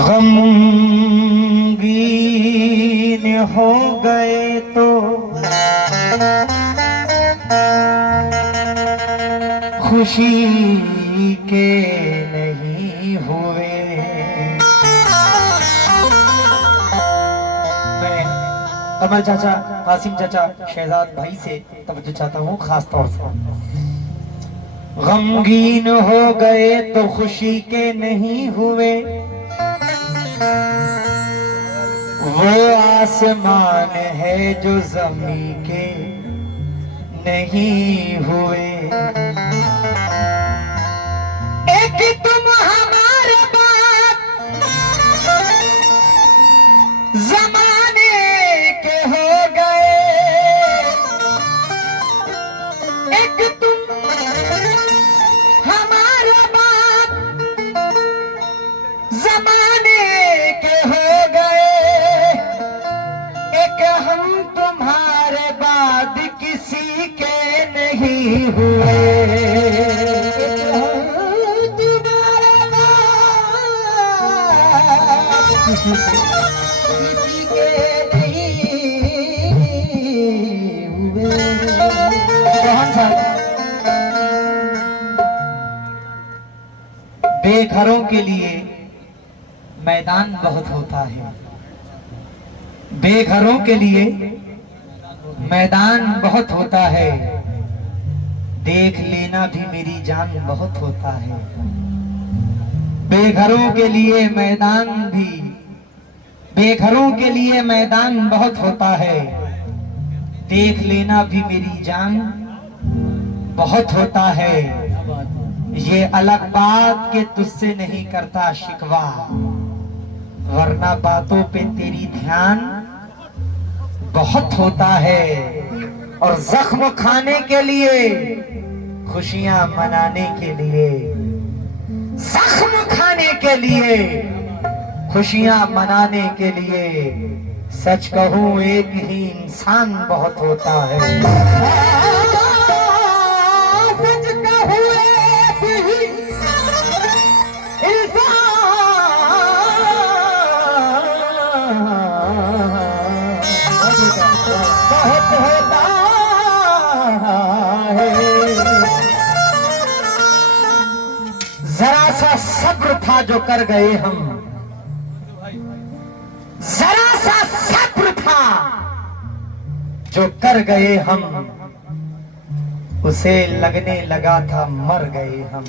गमगीन हो गए तो खुशी के नहीं हुए। मैं अमर चाचा, कासिम चाचा, शहजाद भाई से तवज्जो चाहता हूँ खास तौर से। गमगीन हो गए तो खुशी के नहीं हुए, वो आसमान है जो ज़मीं के नहीं हुए। एक तुम हमारे बाप जमाने के हो गए, एक तुम हमारे बाप जमाने के हो गए, एक हम तुम्हारे बाद किसी के नहीं हुए। किसी के नहीं हुए। बेघरों के लिए मैदान बहुत होता है, बेघरों के लिए मैदान बहुत होता है, देख लेना भी मेरी जान बहुत होता है। बेघरों के लिए मैदान भी, बेघरों के लिए मैदान बहुत होता है, देख लेना भी मेरी जान बहुत होता है। ये अलग बात के तुझसे नहीं करता शिकवा, वरना बातों पे तेरी ध्यान बहुत होता है। और जख्म खाने के लिए, खुशियां मनाने के लिए, जख्म खाने के लिए, खुशियां मनाने के लिए, सच कहूं एक ही इंसान बहुत होता है। सच कहूं एक ही इंसान बहुत होता है। जरा सा सब्र था जो कर गए हम, जरा सा सब्र था जो कर गए हम, उसे लगने लगा था मर गए हम,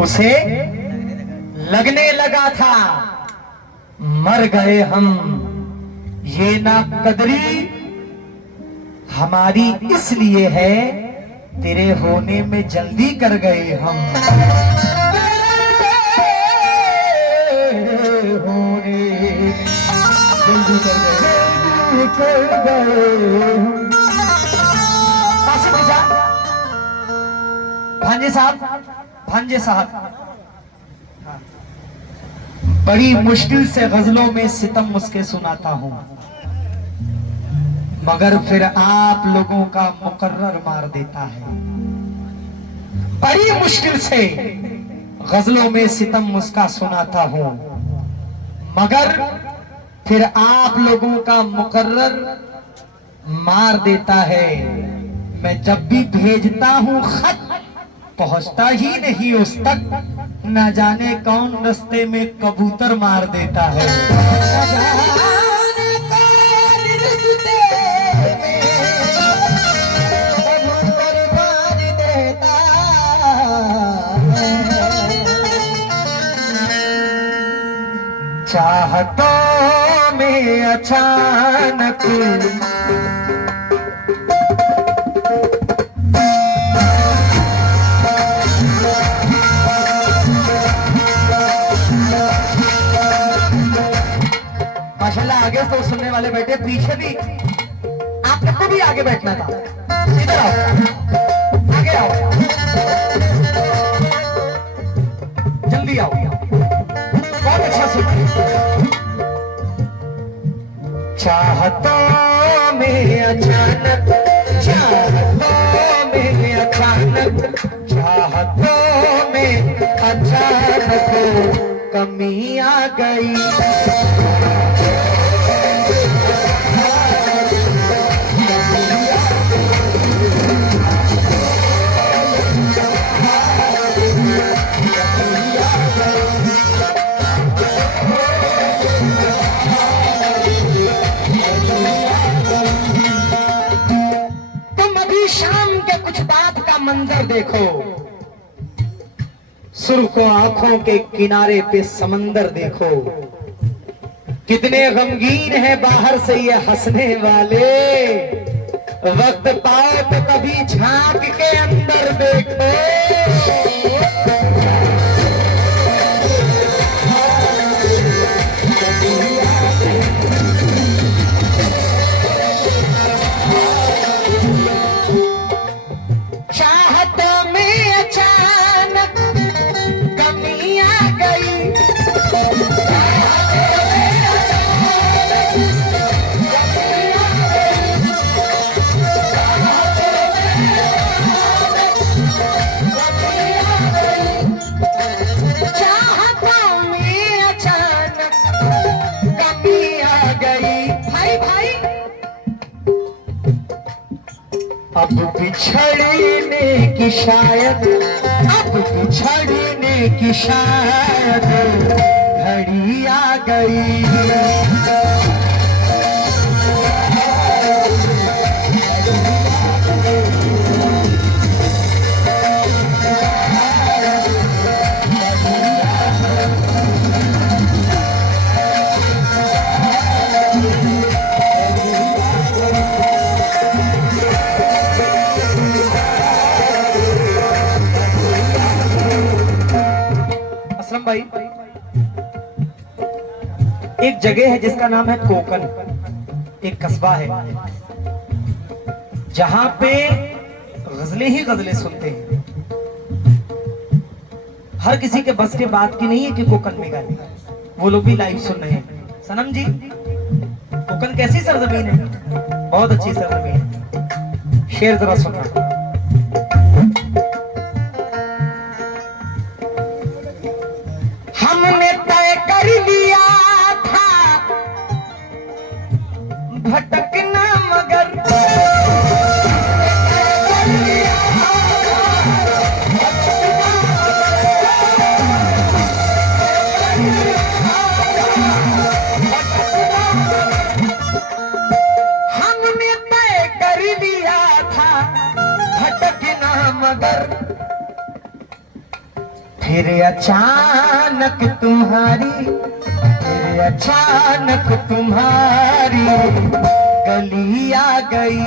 उसे लगने लगा था मर गए हम। ये नाकदरी हमारी इसलिए है, तेरे होने में जल्दी कर गए हम। होने जल्दी कर गए। भांजे साहब, भांजे साहब, बड़ी मुश्किल से गजलों में सितम उसके सुनाता हूँ, मगर फिर आप लोगों का मुकर्रर मार देता है। बड़ी मुश्किल से गजलों में सितम उसका सुनाता हूँ, मगर फिर आप लोगों का मुकर्रर मार देता है। मैं जब भी भेजता हूँ खत, पहुंचता ही नहीं उस तक, न जाने कौन रास्ते में कबूतर मार देता है। चाहतों में अचानक माशाल्लाह, आगे तो सुनने वाले बैठे, पीछे भी आप को भी आगे बैठना था। इधर आओ, आगे आओ, जल्दी आओ, बहुत अच्छा सुनिए। चाहतों में अचानक, चाहतों में अचानक, चाहतों में अचानक कमी आ गई। तुम अभी शाम के कुछ बात का मंजर देखो, सुर्खों आंखों के किनारे पे समंदर देखो, कितने गमगीन है बाहर से ये हंसने वाले, वक्त पाओ तो कभी झांक के अंदर देखो। चाहतों में अचानक कमी आ गई, चाहतों में अचानक कमी आ गई। भाई भाई अब बिछड़ने की शायद, अब बिछड़ने की शायद घड़ी आ गई। असलम भाई, एक जगह है जिसका नाम है कोकन, एक कस्बा है जहां पे गजलें ही गजलें सुनते हैं। हर किसी के बस के बात की नहीं है कि कोकन में गाने, वो लोग भी लाइव सुन रहे हैं। सनम जी, कोकन कैसी सरजमीन है? बहुत अच्छी सरजमीन है। शेर जरा सुनना। हमने तय कर लिया था भटकना मगर, हमने तय कर लिया था भटकना मगर, फिर अचानक तुम्हारी, फिर अचानक तुम्हारी गली आ गई।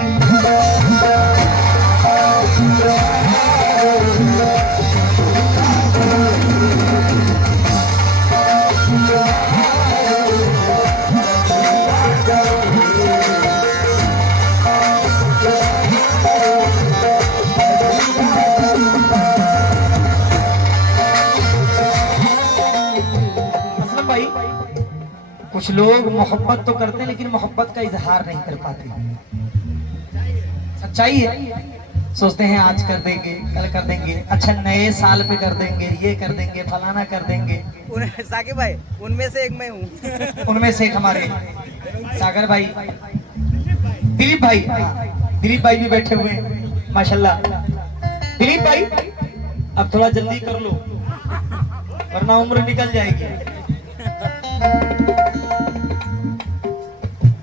असलम भाई, कुछ लोग मोहब्बत तो करते हैं लेकिन मोहब्बत का इजहार नहीं कर पाते। सच्चाई है, सोचते हैं आज कर देंगे, कल कर देंगे, अच्छा नए साल पे कर देंगे, ये कर देंगे, फलाना कर देंगे। साकिब भाई उनमें से एक मैं हूँ। उनमें से एक हमारे सागर भाई, दिलीप भाई, दिलीप भाई भी बैठे हुए हैं माशाल्लाह। दिलीप भाई अब थोड़ा जल्दी कर लो वरना उम्र निकल जाएगी।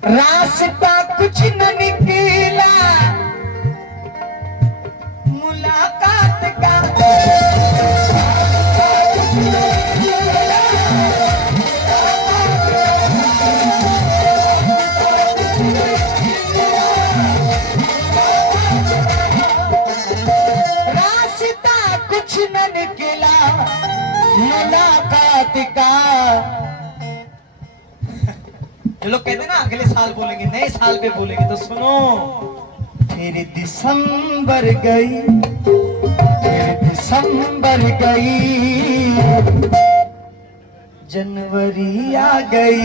रास्ता कुछ न निकला मुलाकात का, रास्ता कुछ न निकला मुलाकात का। जो लोग कहते हैं ना अगले साल बोलेंगे, नए साल पे बोलेंगे, तो सुनो, फिर दिसंबर गई, फिर दिसंबर गई, जनवरी आ गई।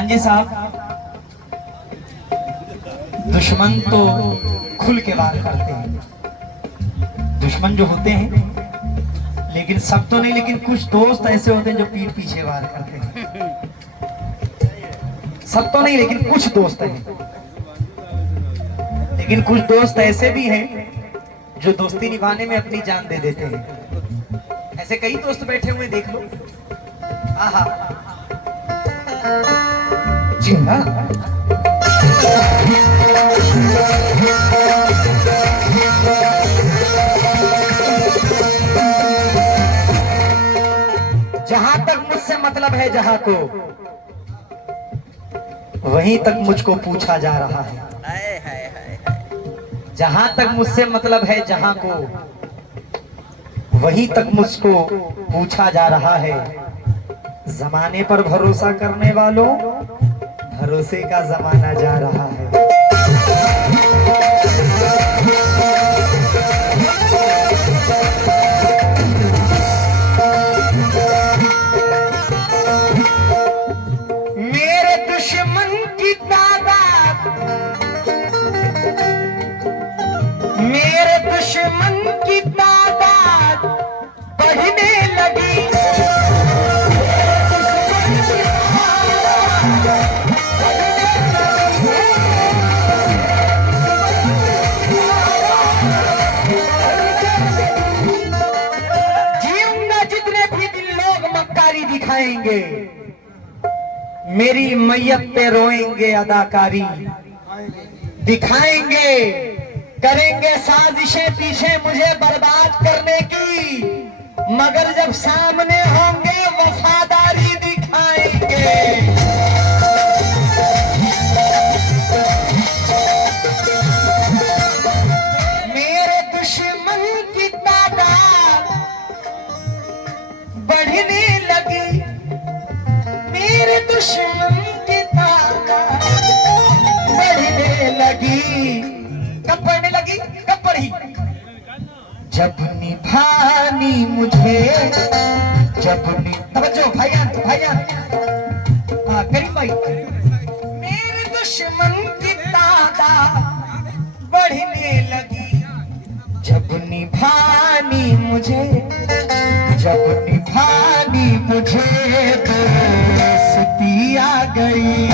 भांजे साहब, दुश्मन तो खुल के वार करते हैं, दुश्मन जो होते हैं, लेकिन सब तो नहीं, लेकिन कुछ दोस्त ऐसे होते हैं जो पीठ पीछे वार करते हैं। सब तो नहीं, लेकिन कुछ दोस्त हैं, लेकिन कुछ दोस्त ऐसे भी हैं जो दोस्ती निभाने में अपनी जान दे देते हैं। ऐसे कई दोस्त बैठे हुए देख लो। आहा, जी हाँ। जहां तक मुझसे मतलब है जहां को, वहीं तक मुझको पूछा जा रहा है। हाय हाय हाय हाय। जहां तक मुझसे मतलब है जहां को, वहीं तक मुझको पूछा जा रहा है। जमाने पर भरोसा करने वालों, भरोसे का जमाना जा रहा है। मेरे दुश्मन की तादाद, मेरे दुश्मन की तादाद बढ़ने लगी। जीऊंगा जितने भी दिन लोग मक्कारी दिखाएंगे, मेरी मैयत पे रोएंगे अदाकारी दिखाएंगे, करेंगे साजिशें पीछे मुझे बर्बाद करने की, मगर जब सामने होंगे वफादारी दिखाएंगे। मेरे दुश्मन की तादाद बढ़ने लगी, मेरे दुश्मन की तादाद बढ़ने लगी। कब बढ़ने लगी? कब बढ़ी? जब निभानी मुझे, जब तवज्जो भाईयान, भाईयान, करीम भाई। मेरे दुश्मन की तादाद बढ़ने लगी, जब निभानी मुझे, जब निभानी मुझे दोस्ती आ गई।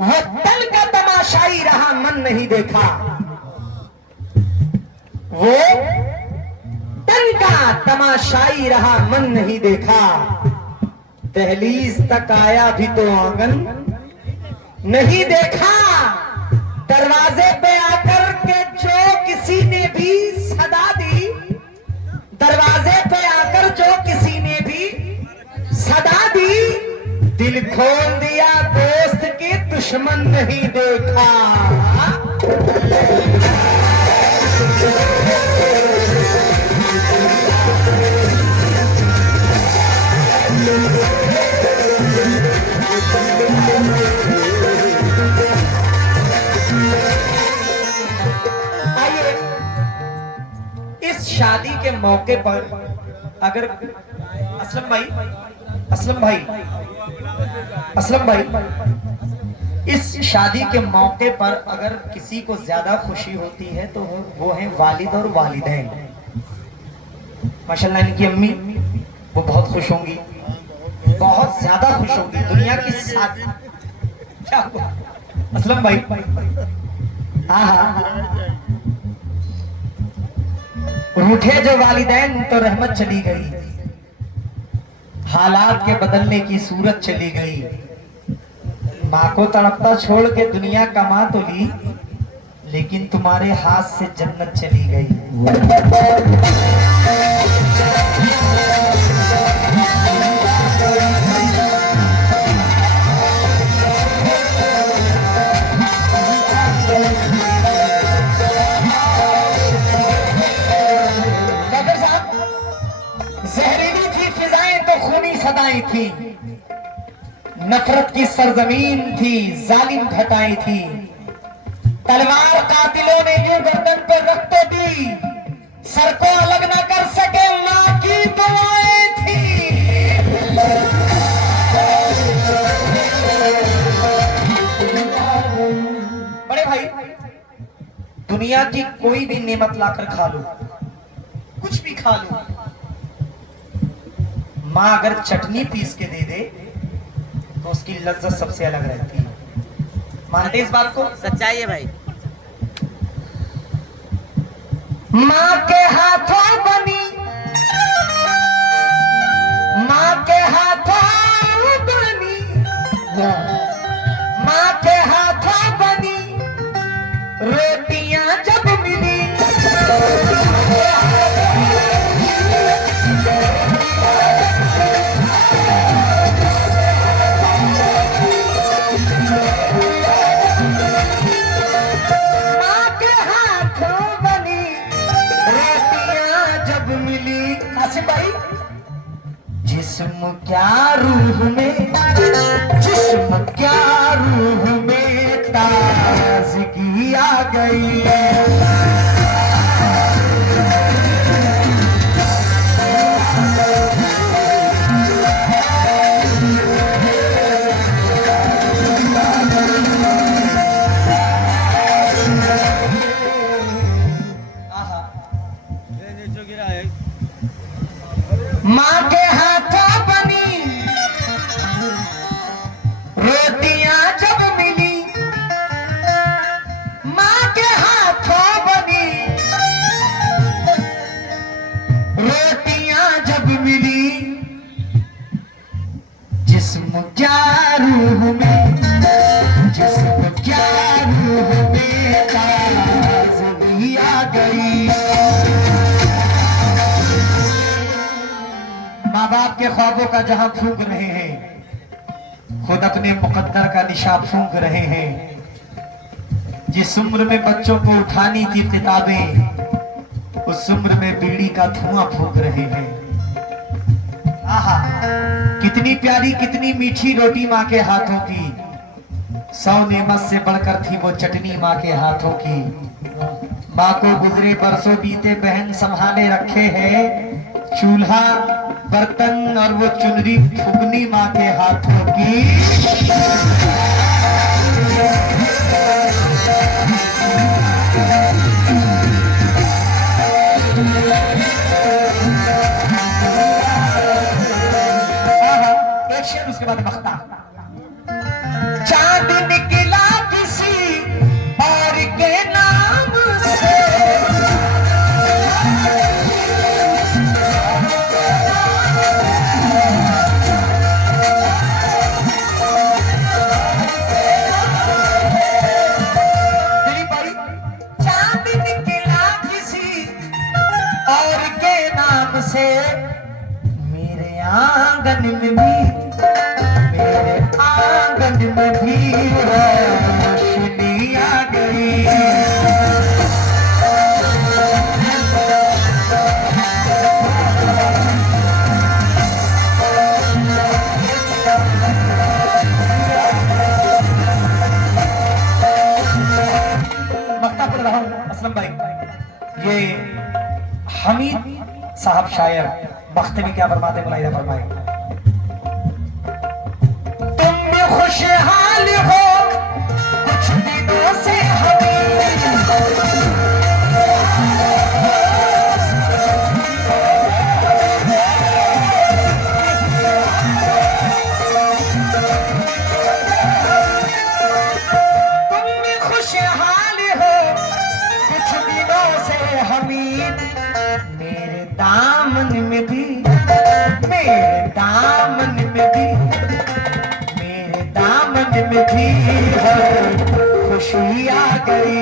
वो तन का तमाशाई रहा, मन नहीं देखा। वो तन का तमाशाई रहा, मन नहीं देखा। दहलीज तक आया भी तो आंगन नहीं देखा। दरवाजे पे आकर के जो किसी ने भी सदा दी, दरवाजे पे आकर जो किसी ने भी सदा दी, दिल खोल दिया दोस्त के, दुश्मन नहीं देखा। आइए, इस शादी के मौके पर अगर असलम भाई, असलम भाई, असलम भाई, इस शादी के मौके पर अगर किसी को ज्यादा खुशी होती है तो वो है वालिद और वालिदैन। माशाल्लाह इनकी अम्मी वो बहुत खुश होंगी, बहुत ज्यादा खुश होंगी। दुनिया की शादी क्या हुआ असलम भाई? हाँ हाँ, रूठे जो वालिदैन तो रहमत चली गई, हालात के बदलने की सूरत चली गई। माँ को तड़पता छोड़ के दुनिया कमा तो ली, लेकिन तुम्हारे हाथ से जन्नत चली गई। नफरत की सरजमीन थी, जालिम घटाई थी। तलवार कातिलों ने यूं गर्दन पर रखते दी, सर को अलग न कर सके, मां की दुआएं थी। बड़े भाई, दुनिया की कोई भी नेमत लाकर खा लो, कुछ भी खा लो, मां अगर चटनी पीस के दे दे तो उसकी लज्जत सबसे अलग रहती है। मानते इस बात को? सच्चाई है भाई। मां के हाथों बनी, मां के हाथों बनी, मां के हाथों बनी रोटियां जब मिली, जिस्म क्या रूह में, जिस्म क्या रूह में ताज़गी आ गई। मां के हाथों बनी रोटियां जब मिली, मां के हाथों बनी रोटियां जब मिली, जिस्म क्या रूह में, जिस्म क्या रूह में ताज़गी आ गई। माँ बाप के ख्वाबों का जहां फूंक रहे हैं, खुद अपने मुकद्दर का निशाब फूंक रहे हैं। जिस उम्र में बच्चों को उठानी थी किताबें, उस उम्र में बीड़ी का धुआं फूंक रहे हैं। आहा, कितनी प्यारी कितनी मीठी रोटी माँ के हाथों की, 100 नेमत से बढ़कर थी वो चटनी माँ के हाथों की। माँ को गुजरे बरसों बीते बहन संभाले रखे हैं, चूल्हा बर्तन और वो चुनरी फुकनी माँ के हाथों की। एक शेर उसके बाद मख्ता। चांद निकला किसी और के नाम से, से मेरे आंगन में भी, मेरे आंगन में भी रोशनी आ गई। मक्ता पढ़ रहा हूँ असलम भाई, ये हमीद साहब शायर वक्त में क्या फरमाते, मुलाहिजा फरमाए। तुम भी खुशहाल हो कुछ दिनों से तुम भी खुशहाल हो कुछ दिनों से हमीद, मेरे दामन में भी, मेरे दामन में भी, मेरे दामन में भी खुशी आ गई।